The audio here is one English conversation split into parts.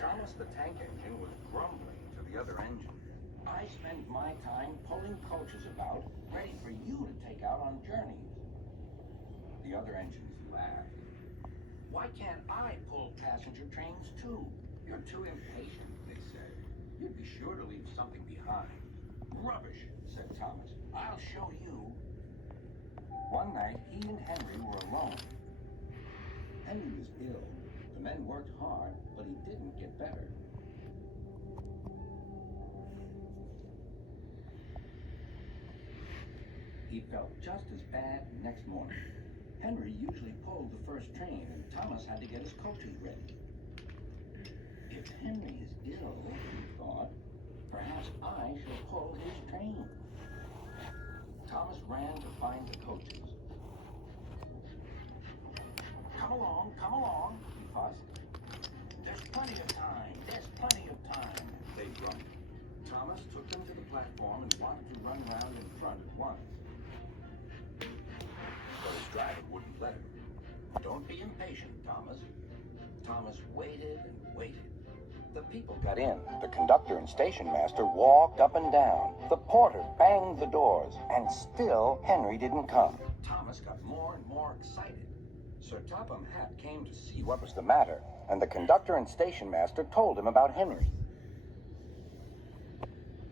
Thomas the tank engine was grumbling to the other engine. I spend my time pulling coaches about, ready for you to take out on journeys. The other engines laughed. Why can't I pull passenger trains too? You're too impatient, they said. You'd be sure to leave something behind. Rubbish, said Thomas. I'll show you. One night, he and Henry were alone. Henry was ill. The men worked hard, but he didn't get better. He felt just as bad next morning. Henry usually pulled the first train, and Thomas had to get his coaches ready. If Henry is ill, he thought, perhaps I shall pull his train. Thomas ran to find the coaches. Come along, he fussed. There's plenty of time, they grumbled. Thomas took them to the platform and wanted to run round in front at once. But his driver wouldn't let him. Don't be impatient, Thomas. Thomas waited and waited. The people got in. The conductor and station master walked up and down. The porter banged the doors, and still Henry didn't come. Thomas got more and more excited. Sir Topham Hatt came to see what was the matter, and the conductor and station master told him about Henry.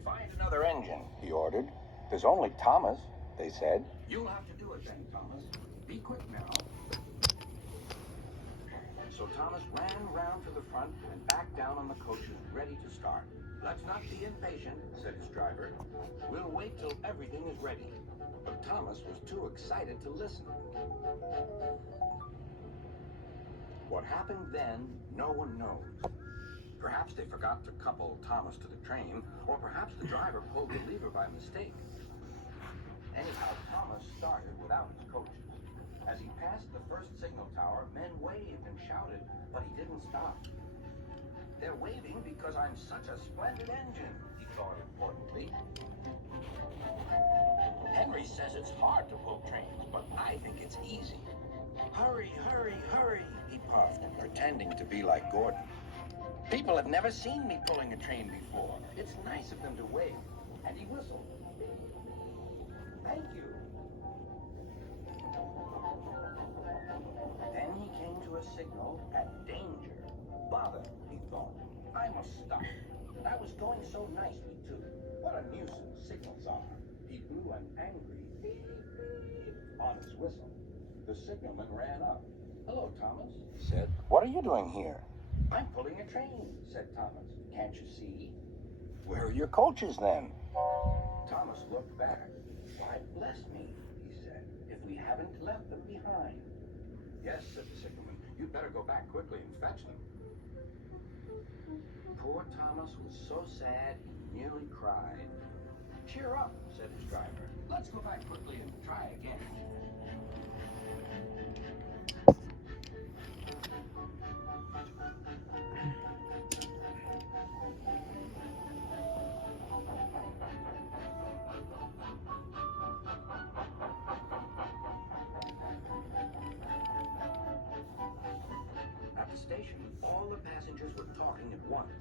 Find another engine, he ordered. There's only Thomas, they said. You'll have to do it then, Thomas. Be quick now. So Thomas ran round to the front and back down on the coaches, ready to start. Let's not be impatient, said his driver. We'll wait till everything is ready. But Thomas was too excited to listen. What happened then, no one knows. Perhaps they forgot to couple Thomas to the train, or perhaps the driver pulled the lever by mistake. Anyhow, Thomas started without his coaches. As he passed the first signal tower, men waved and shouted, but he didn't stop. They're waving because I'm such a splendid engine, he thought importantly. Henry says it's hard to pull trains, but I think it's easy. Hurry, he puffed, pretending to be like Gordon. People have never seen me pulling a train before. It's nice of them to wave. And he whistled. Thank you. Then he came to a signal at danger. Bother, he thought. I must stop. I was going so nicely, too. What a nuisance signals are. He blew an angry beep on his whistle. The signalman ran up. Hello, Thomas, he said. What are you doing here? I'm pulling a train, said Thomas. Can't you see? Where are your coaches, then? Thomas looked back. Why, bless me, he said, if we haven't left them behind. Yes, said the signalman. You'd better go back quickly and fetch them. Poor Thomas was so sad he nearly cried. Cheer up, said his driver. Let's go back quickly and try again. At the station, all the passengers were talking at once.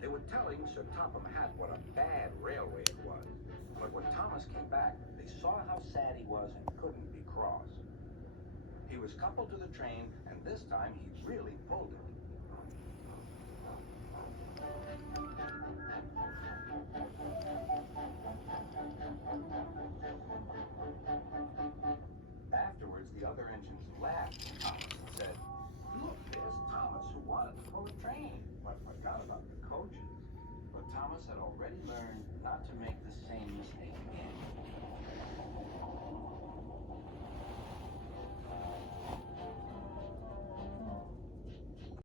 They were telling Sir Topham Hatt what a bad railway it was. But when Thomas came back, they saw how sad he was and couldn't be cross. He was coupled to the train, and this time he really pulled it. Afterwards, the other engines laughed at Thomas.